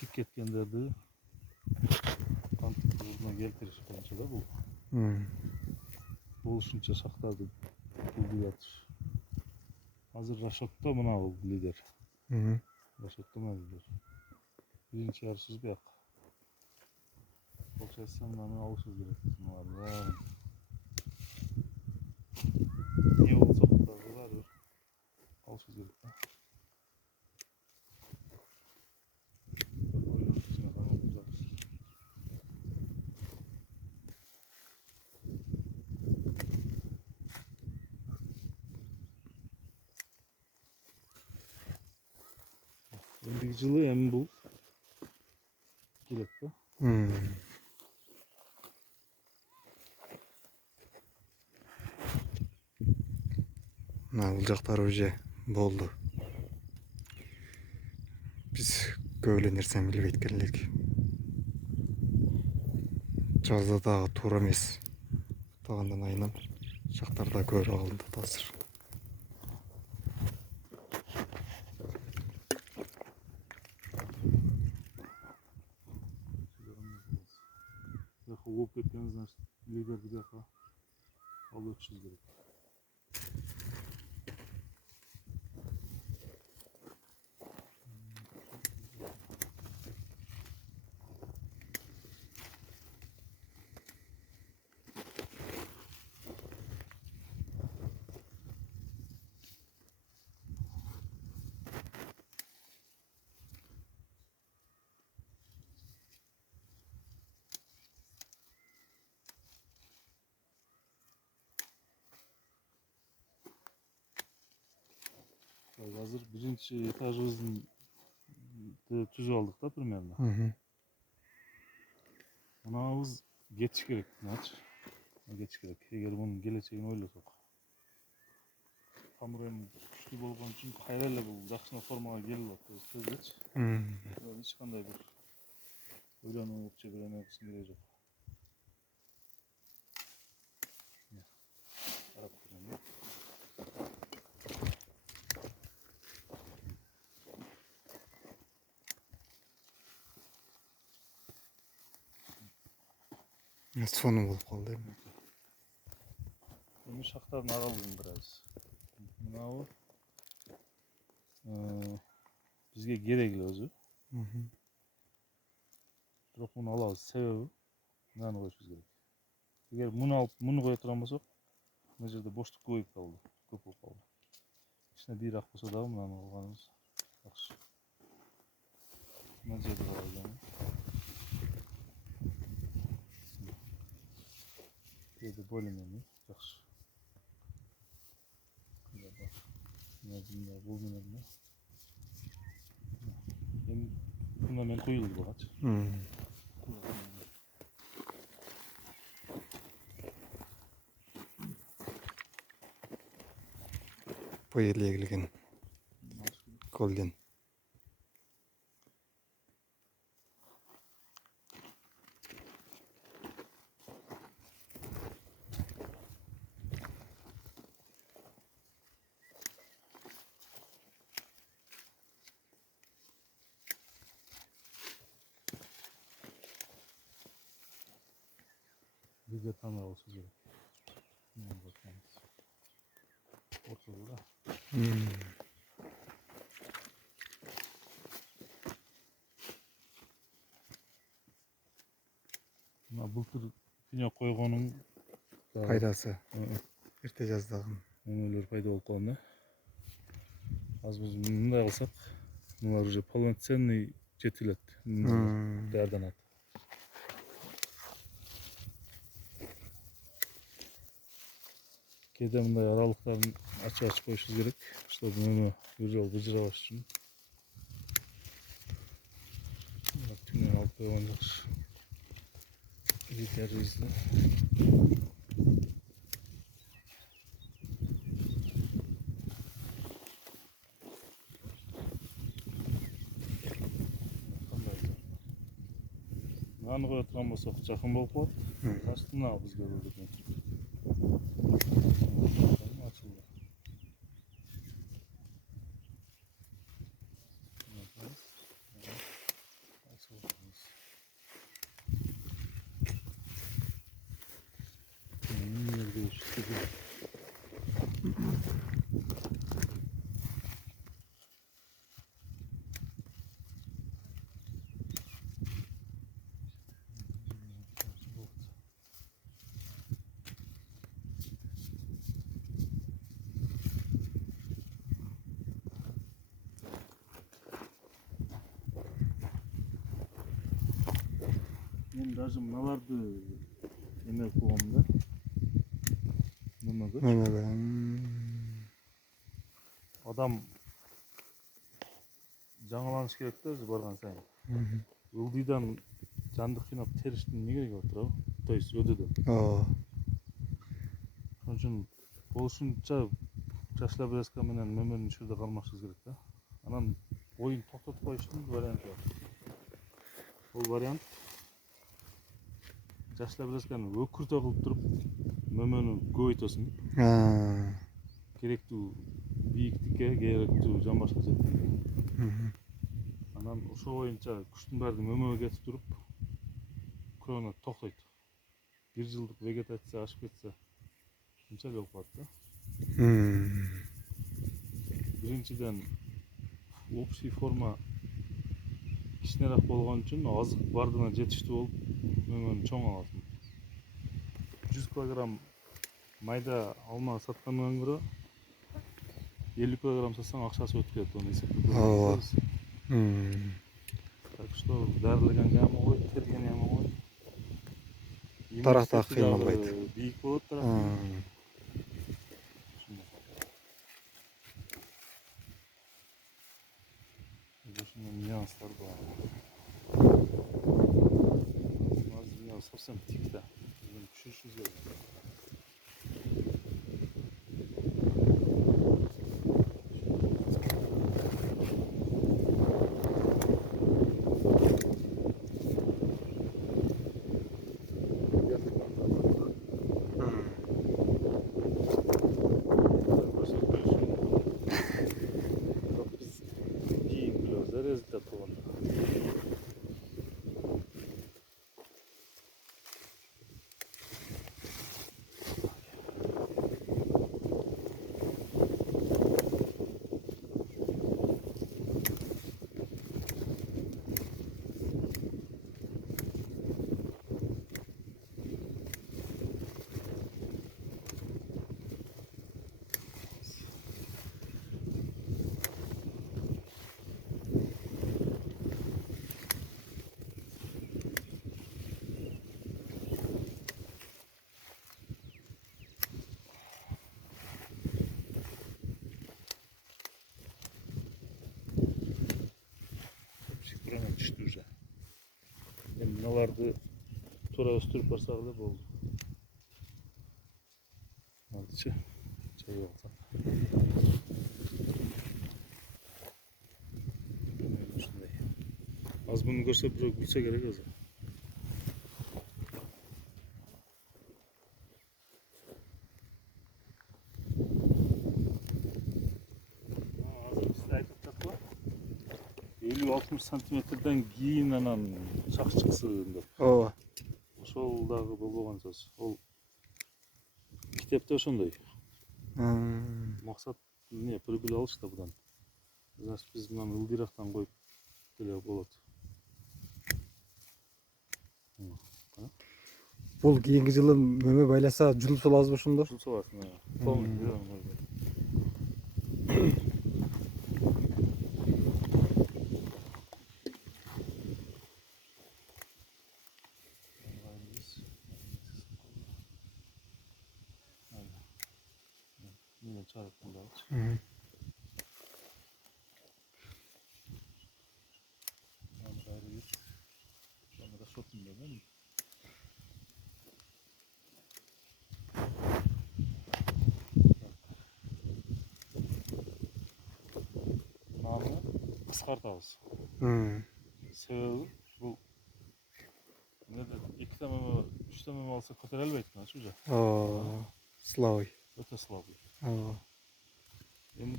Çık ketkenlerdi oruna keltiriş boyunca da bu. Болушунча шахтарды buldu yatır. Hazır Raşot'ta mına oldu lider. Raşot'ta mı lider? Birinci yarışız bir yak. Bolşaysan bana alışız gerek. Var ya. Niye olsa da var ya. Alışız gerek. Öndeki жылы hem bu gerek de. Бул жактар уже болду. Биз көп эле нерсени билбейт экен элек. Жазда дагы туура эмес. Тагындан айынан жактарда көрө алынды азыр. Olub ketken значит lider bir defa al ötüşüz gerek. Hazır birinci etajımızın tüzü aldık da примерно. Bunağız geçiş gerek maç. Geçiş gerek. Eğer bunun geleceğini oylasak. Hamurem güçlü bolgan için hayırlı bu жақсына формаға келіп отыр. Tezgeç. Hiç qanday bir oylanıp çeviremeye kısım gerek yok. Qarab ko'raman. Sonu болуп калды эми. Эми шахтардын аралыгын карайбыз. Мынабы бизге керек эле өзү. Бирок муну алабыз. Себеби мынаны коюшубуз керек. Эгер муну алып муну кое турган болсок, мына жерде боштук көбөйүп калды. Көп болуп калды. Ичине бийраак болсо дагы мынаны алганыбыз жакшы. Мына жерде карайбыз. Жерде более-менее жакшы. Бул менен эми фундамент куюлду багачы. Бу эле эгилген колден. Bizde tam olsa gerek. Ortada. Былтыр күнө койгонун Пайдасы. Эрте жаздагы. Өмөлөр пайда болуп калган да. Азыр биз мындай кылсак, мулар уже полноценный жетилет. Даярданат. Кээде мындай аралыктарын ачып коюшубуз керек. Ошолордун өнү бир жолу быжырабаш үчүн. Түнөн алып койгон жакшы. Литеризде. Аны кое турган болсок жакын болуп калат. Астына бизге көргөзөт. Мен даже мыналарды эме кылгам да. Немеге? Немеге. Адам жаңыланыш керек да өзү барган сайын. Ылдыйдан жандык жыйнап териштин эмне кереги бар туурабы? То есть өдөдөн. Ооба. Ошон үчүн болушунча жаш лабреска менен мөмөнүн учурда калмашыбыз керек да. Анан оюн токтотуп коюштун варианты бар. Бул вариант жаш лабресканы өкүртө кылып туруп мөмөнү көбөйтөсүң. Керектүү бийиктикке, керектүү жамбашка жеткенге. Анан ошо боюнча күчтүн баары мөмөгө кетип туруп көбүнө токтойт. 1 жылдык вегетация ашып кетсе мынчалык болуп калат да. Биринчиден общий форма кичинерээк болгон үчүн азык бардыгына жетиштүү болуп мөмөнү чоң аласың. 100 килограмм майда алма саткандан көрө 50 килограмм сатсаң акчасы өтүп кетет, оны эсептеп көрөбүз. Так что дарылегенге ham ой, тергенге ham ой. Таракта кыймылбайт. Бийик болот тарактын. Ушундай нюанстар бар. Азыр совсем тик да. Түшүрүшүбүз керек. Результат болгондо. Прямо түштү уже. Эми мыналарды туура өстүрүп барсак эле болду. Мынтичи чайып алсак. Ушундай. Азыр муну көрсө бирөө күлсө керек азыр. Азыр бизде айтып жатпа. 50-60 сантиметрден кийин анан чак чыксын деп. Ооба. Ошол дагы болбогон сөз. Ол китепте ошондой. Максат эмне прибыль алыш да будан. Значит, биз мынаны ылдыйрактан коюп деле болот. Бул кийинки жылы мөмө байласа жулуп салабызбы ошондо? Жулуп саласың. Полный. Неден чыгарып калдык. Расчетында да. Маны кыскартабыз. Себеби бул эмнеде 2 мөмө, 3 мөмө алса көтөрө албайт мына уже. Слабый. Өтө слабый. Эми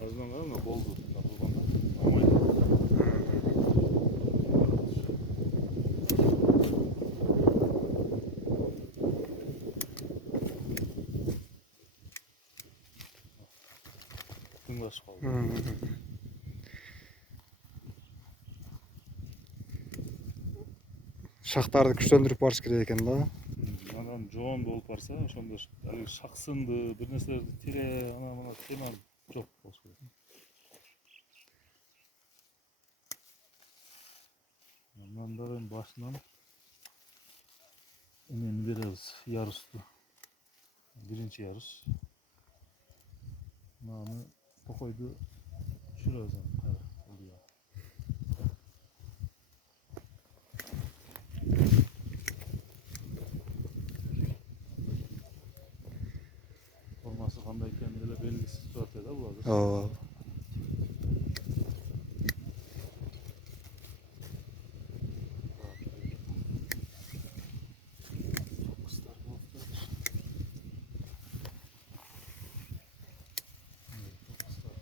азынан гана болду. Болгондо. Тыңдашып калды. Шактарды күчтөндүрүп барыш керек экен да. Анан жоон болуп барса, ошондо алиги шаксынды, бир нерселерди тире, ана тема жок болуш керек. Mınanların başından emeni bereriz. Yarıştı. Birinci yarış. Nani tokoydu şuraya kara oluyor. Forması kanday kendine belgisiz turatıyor da bu arada. Oo. Fokuslar, fokuslar. Evet, fokuslar.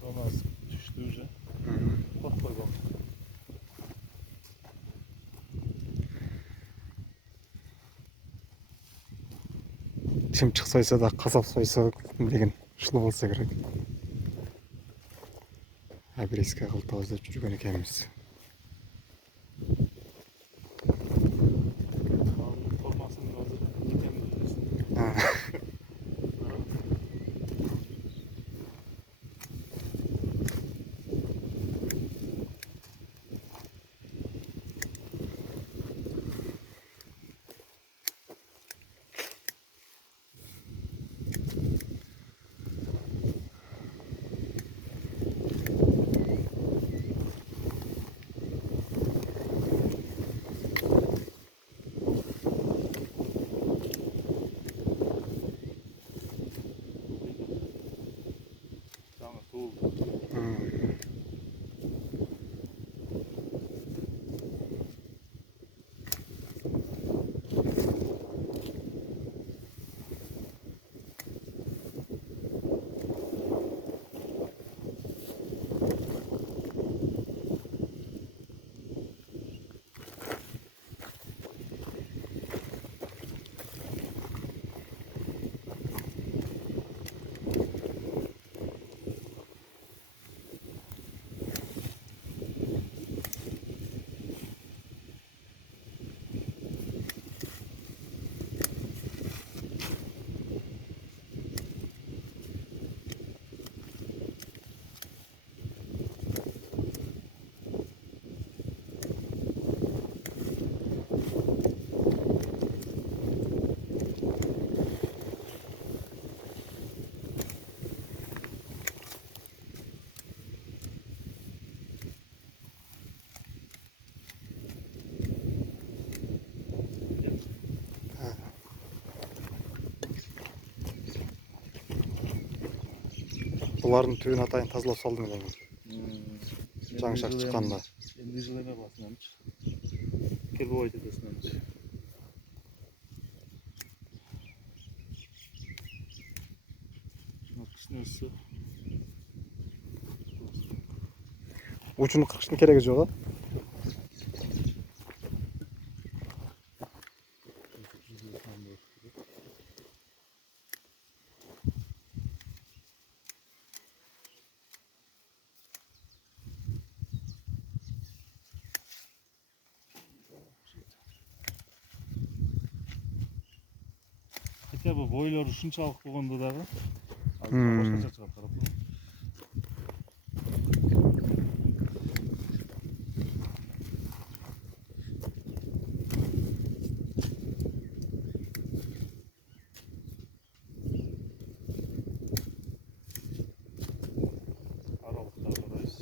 Kronos düştü уже. Bak koy bak. Чымчык сойса да касап сойса деген ушул болсо керек. Обрезка кылтабыз деп жүргөн экенбиз. Abi formasının hazır. Kendini bilirsin. Tamam, tuğuldu. Булардын түбүн атайын тазалап салдым эле. Жаңшак чыкканда. Endi yıl eme basınlanmış. Kirboy dedesinden. Kışın ısı. Учуну кыркыштын кереги жок. Хотя бы бойлары ушунчалык болгондо дагы Hmm. башкача чыгат карап туруп. Аралыкта карайбыз.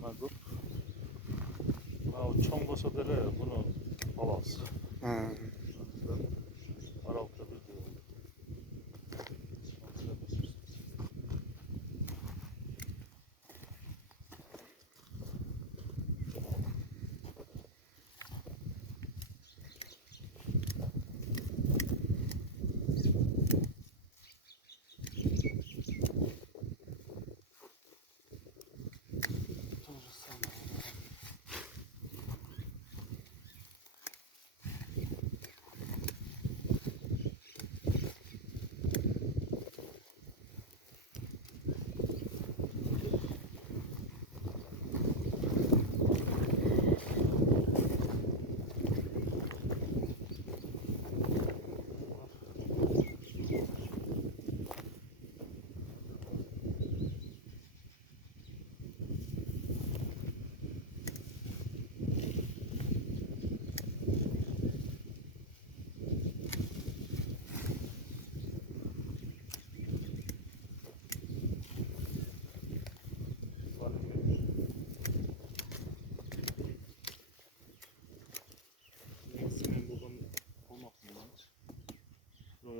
Мына көп. Мынау чоң болсо деле муну алабыз. Аралыкта бирдей болду. То же самое.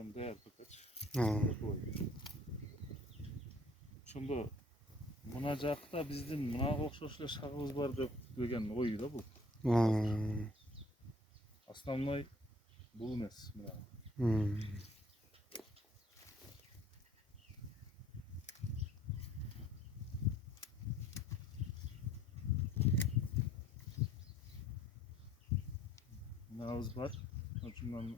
Bundan değer birkaç. Ha. Ошондо мына жакта биздин мынага окшош эле шагыбыз бар деген ой да бул. Ha. Основной бул эмес мына. Hmm. Мынабыз бар. Ошондан